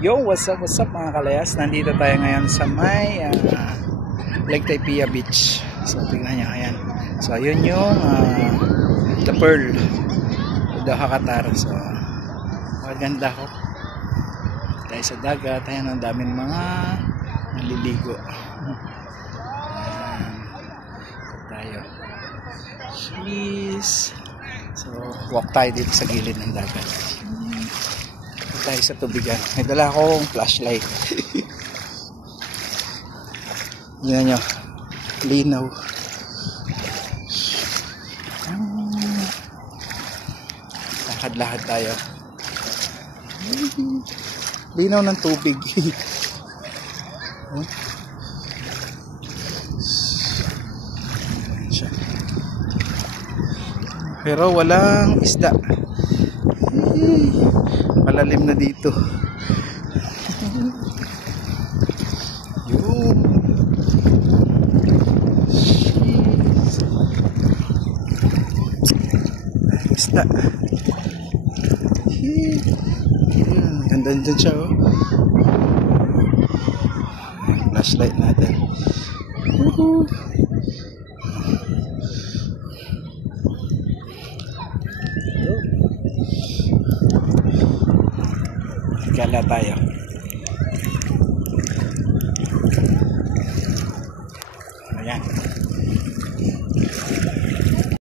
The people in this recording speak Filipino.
Yo, what's up mga kalayas? Nandito tayo ngayon sa may Lake Taipia Beach. So, tingnan nyo, ayan. So, yun yung The Pearl. The Hakatar. So, maganda ko. Tayo sa dagat. Ayan, ang daming mga naliligo. Ayan. Tayo. Cheese. So, walk tayo dito sa gilid ng dagat. Tayo sa tubigan. May dala akong flashlight. Yan nyo. Linaw. Lakad-lakad tayo. Linaw ng tubig. Pero walang isda. Malalim na dito. Yun. Isda. Ganda dyan siya, oh. Flashlight natin. Gala tayo.